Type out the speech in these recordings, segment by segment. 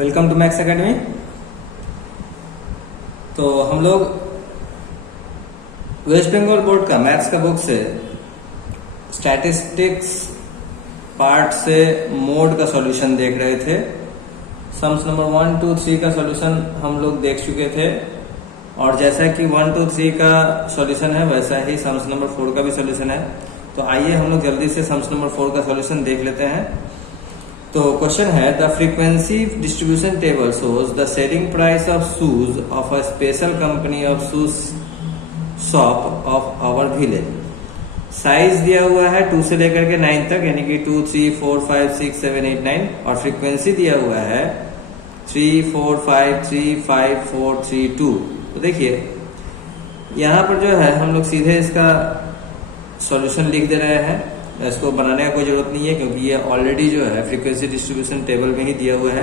Welcome to max academy. तो हम लोग वेस्ट बंगाल बोर्ड का मैथ्स का बुक से स्टैटिस्टिक्स पार्ट से मोड का सॉल्यूशन देख रहे थे। सम्स नंबर 1, 2, 3 का सॉल्यूशन हम लोग देख चुके थे और जैसा कि 1, 2, 3 का सॉल्यूशन है वैसा ही सम्स नंबर 4 का भी सॉल्यूशन है। तो आइए हम लोग जल्दी से सम्स नंबर 4 का सॉल्यूशन देख लेते हैं। तो क्वेश्चन है the frequency distribution table shows the selling price of shoes of a special company of shoes shop of our village. Size दिया हुआ है 2 से लेकर के 9 तक, यानी कि 2, 3, 4, 5, 6, 7, 8, 9 और फ्रीक्वेंसी दिया हुआ है 3, 4, 5, 3, 5, 4, 3, 2। तो देखिए यहाँ पर जो है हम लोग सीधे इसका सॉल्यूशन लिख दे रहे हैं। इसको बनाने का कोई जरूरत नहीं है क्योंकि ये ऑलरेडी जो है फ्रीक्वेंसी डिस्ट्रीब्यूशन टेबल में ही दिया हुआ है।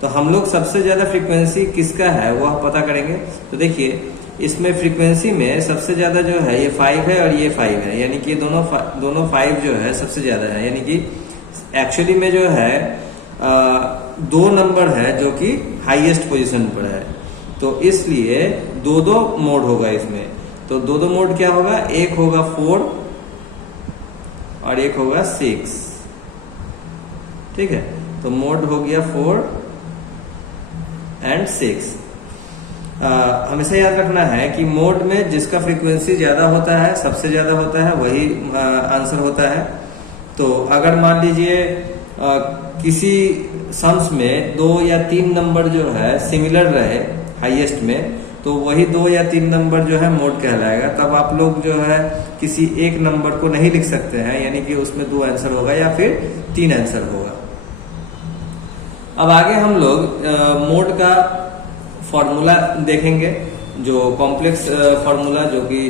तो हम लोग सबसे ज्यादा फ्रीक्वेंसी किसका है वो पता करेंगे। तो देखिए इसमें फ्रीक्वेंसी में सबसे ज्यादा जो है ये 5 है और ये 5 है, यानी कि दोनों 5 जो है सबसे ज्यादा है, यानी कि एक्चुअली में जो है 2 नंबर है जो कि हाईएस्ट पोजीशन पर है। तो इसलिए 2 मोड होगा इसमें। तो 2 मोड क्या होगा, एक होगा 4 और एक होगा 6। ठीक है, तो मोड हो गया 4 एंड 6। हमेशा याद रखना है कि मोड में जिसका फ्रीक्वेंसी ज्यादा होता है, सबसे ज्यादा होता है, वही आंसर होता है। तो अगर मान लीजिए किसी सम्स में 2 या 3 नंबर जो है सिमिलर रहे हाईएस्ट में, तो वही 2 या 3 नंबर जो है मोड कहलाएगा। तब आप लोग जो है किसी एक नंबर को नहीं लिख सकते हैं, यानी कि उसमें 2 आंसर होगा या फिर 3 आंसर होगा। अब आगे हम लोग मोड का फॉर्मूला देखेंगे, जो कॉम्प्लेक्स फॉर्मूला, जो कि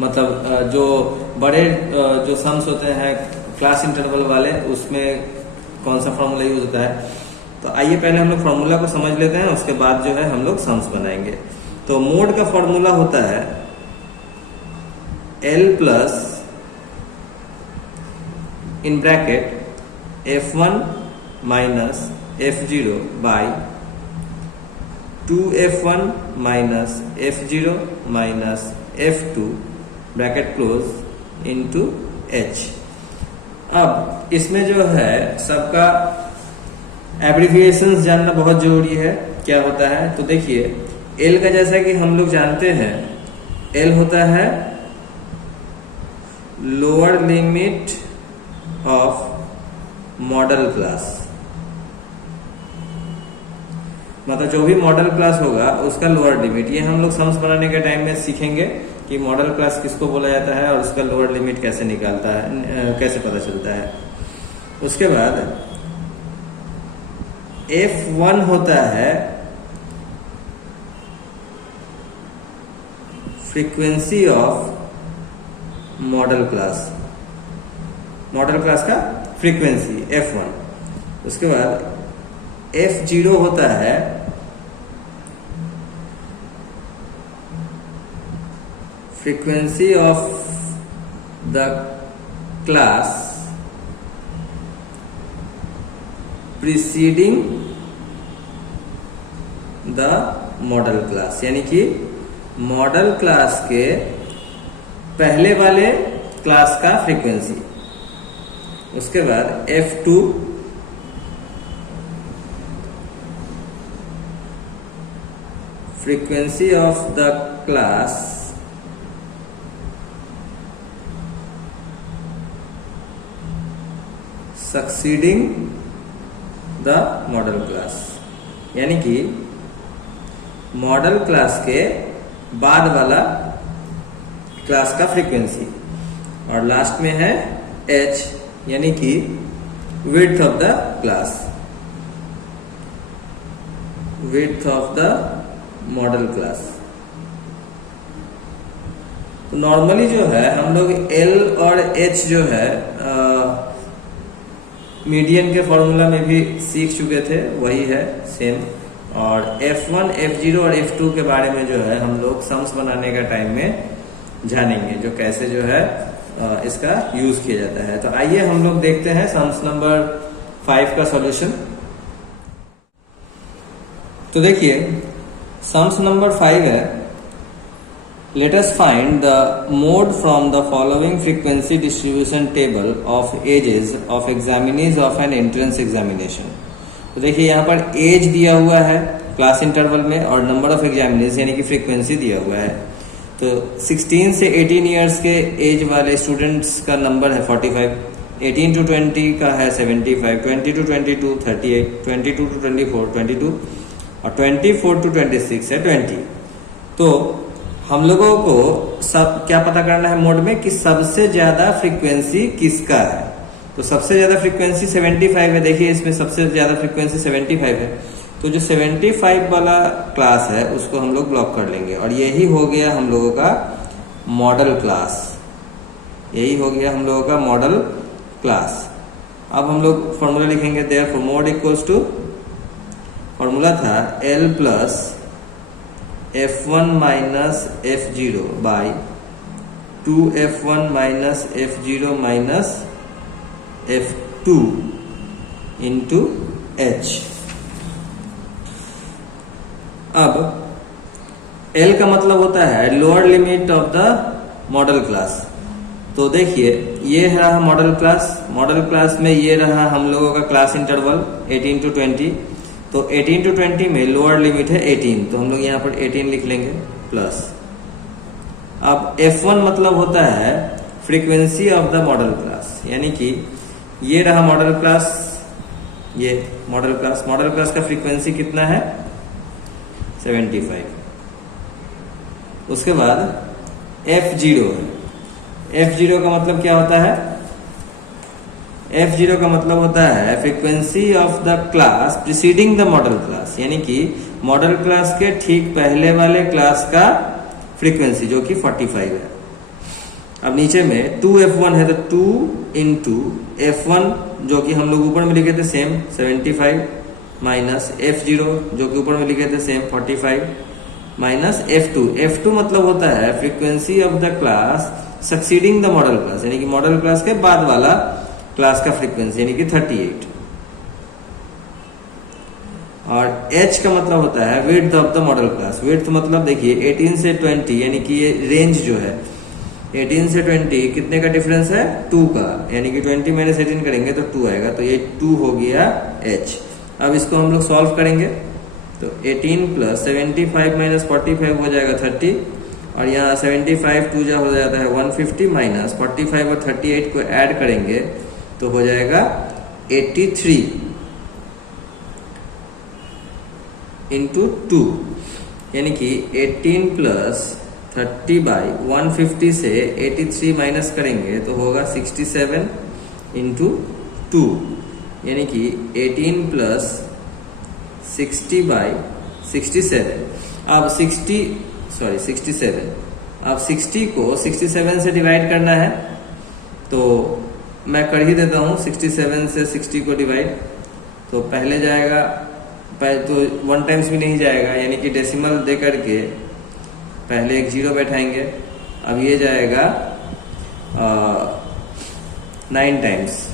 मतलब जो बड़े जो सम्स होते हैं क्लास इंटरवल वाले, उसमें कौन सा फॉर्मूला यूज होता है। तो आइए पहले हम लोग फॉर्मूला को समझ लेते हैं, उसके बाद जो है हम लोग सम्स बनाएंगे। तो मोड का फॉर्मूला होता है L plus in bracket F1 minus F0 by 2F1 minus F0 minus F2 bracket close into H। अब इसमें जो है सबका एब्रिविएशंस जानना बहुत जरूरी है, क्या होता है। तो देखिए L का जैसा कि हम लोग जानते हैं, L होता है lower limit of model class, मतलब जो भी मॉडल क्लास होगा उसका लोअर लिमिट। ये हम लोग सम्स बनाने के टाइम में सीखेंगे कि मॉडल क्लास किसको बोला जाता है और उसका लोअर लिमिट कैसे निकालता है, कैसे पता चलता है। उसके बाद F1 होता है frequency of model class, model class का फ्रीक्वेंसी F1। उसके बाद F0 होता है frequency of the class preceding the modal class, यानी कि मॉडल क्लास के पहले वाले क्लास का फ्रीक्वेंसी। उसके बाद F2 frequency of the class succeeding the modal class, यानी कि मॉडल क्लास के बाद वाला क्लास का फ्रीक्वेंसी। और लास्ट में है H, यानी कि width of the class, width of the modal class. तो नॉर्मली जो है हम लोग L और H जो है मीडियन के फॉर्मूला में भी सीख चुके थे, वही है सेम। और F1, F0 और F2 के बारे में जो है हम लोग सम्स बनाने का टाइम में जानेंगे, जो कैसे जो है इसका यूज किया जाता है। तो आइए हम लोग देखते हैं सम्स नंबर 5 का सॉल्यूशन। तो देखिए सम्स नंबर 5 है, let us find the mode from the following frequency distribution table of ages of examinees of an entrance examination. तो देखिए यहाँ पर एज दिया हुआ है क्लास इंटरवल में और नंबर ऑफ एग्जामिनीज यानी कि फ्रीक्वेंसी दिया हुआ है। तो 16 से 18 इयर्स के एज वाले स्टूडेंट्स का नंबर है 45, 18 टू 20 का है 75, 20 टू 22 38, 22 टू 24 22 और 24 टू 26 है 20। तो हम लोगों को सब क्या पता करना है मोड में कि सबसे ज्यादा फ्रीक्वेंसी किसका है। तो सबसे ज्यादा फ्रीक्वेंसी 75 है। देखिए इसमें सबसे ज्यादा फ्रीक्वेंसी 75 है, तो जो 75 वाला क्लास है उसको हम लोग ब्लॉक कर लेंगे और यही हो गया हम लोगों का मॉडल क्लास। यही हो गया हम लोगों का मॉडल क्लास। अब हम लोग फॉर्मूला लिखेंगे, therefore mode equals to, formula था L plus F1 minus F0 by 2F1 minus F0 minus F2 into H। अब L का मतलब होता है lower limit of the modal class. तो देखिए ये रहा मॉडल क्लास, मॉडल क्लास में ये रहा हम लोगों का क्लास इंटरवल 18 टू 20। तो 18 टू 20 में लोअर लिमिट है 18, तो हम लोग यहाँ पर 18 लिख लेंगे प्लस। अब F1 मतलब होता है frequency of the modal class, यानी कि ये रहा मॉडल क्लास, ये मॉडल क्लास, मॉडल क्लास का फ्रीक्वेंसी कितना है 75। उसके बाद F0 है, F0 का मतलब क्या होता है, F0 का मतलब होता है frequency of the class preceding the modal class, यानी कि मॉडल क्लास के ठीक पहले वाले क्लास का फ्रीक्वेंसी जो कि 45 है। अब नीचे में 2F1 है तो 2 इंटू F1 जो कि हम लोग ऊपर में लिखे थे सेम 75 माइनस F0 जो कि ऊपर में लिखे थे सेम 45 माइनस F2। F2 मतलब होता है frequency of the class succeeding the modal class, यानी कि मॉडल क्लास के बाद वाला क्लास का फ्रीक्वेंसी यानी कि 38। और H का मतलब होता है width of the modal class. Width मतलब देखिए 18 से 20 यानी कि ये रेंज जो है 18 से 20 कितने का डिफरेंस है 2 का, यानी कि 20 माइनस 18 करेंगे तो 2 आएगा, तो ये 2 हो गया H। अब इसको हम लोग सॉल्व करेंगे तो 18 प्लस 75 माइनस 45 हो जाएगा 30 और यहाँ 75 2 जा हो जाता है 150 माइनस 45 और 38 को ऐड करेंगे तो हो जाएगा 83 इंटू 2, यानी कि 18 प्लस 30 बाई 150 से 83 माइनस करेंगे तो होगा 67 इंटू 2, यानी कि 18 प्लस 60 बाई 67। अब 67, अब 60 को 67 से डिवाइड करना है तो मैं कर ही देता हूँ 67 से 60 को डिवाइड। तो पहले जाएगा, पहले तो 1 टाइम्स भी नहीं जाएगा, यानी कि डेसिमल दे करके पहले एक 0 बैठाएंगे। अब ये जाएगा 9 टाइम्स,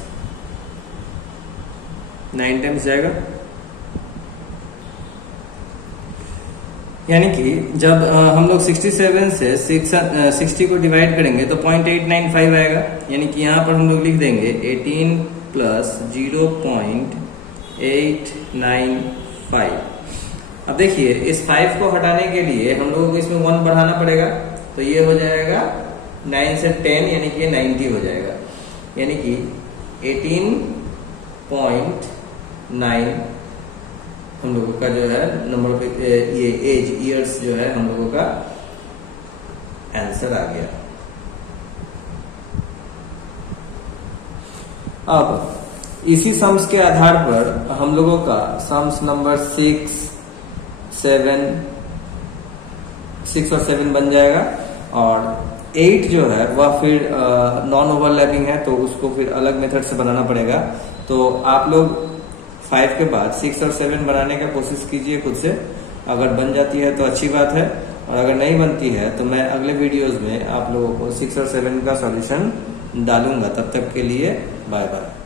9 टाइम्स जाएगा, यानी कि जब हम लोग 67 से 60 को डिवाइड करेंगे तो 0.895 आएगा, यानी कि यहाँ पर हम लोग लिख देंगे 18 प्लस 0.895। अब देखिए इस 5 को हटाने के लिए हम लोगों को इसमें 1 बढ़ाना पड़ेगा, तो ये हो जाएगा 9 से 10 यानी कि 90 हो जाएगा, यानी कि 18.9 हम लोगों का जो है नंबर ये एज ईयर्स जो है हम लोगों का आंसर आ गया। अब इसी सम्स के आधार पर हम लोगों का सम्स नंबर 6 और 7 बन जाएगा और 8 जो है वह फिर नॉन ओवरलैपिंग है तो उसको फिर अलग मेथड से बनाना पड़ेगा। तो आप लोग 5 के बाद 6 और 7 बनाने का कोशिश कीजिए खुद से, अगर बन जाती है तो अच्छी बात है और अगर नहीं बनती है तो मैं अगले वीडियोस में आप लोगों को 6 और 7 का सॉल्यूशन डालूंगा। तब तक के लिए बाय बाय।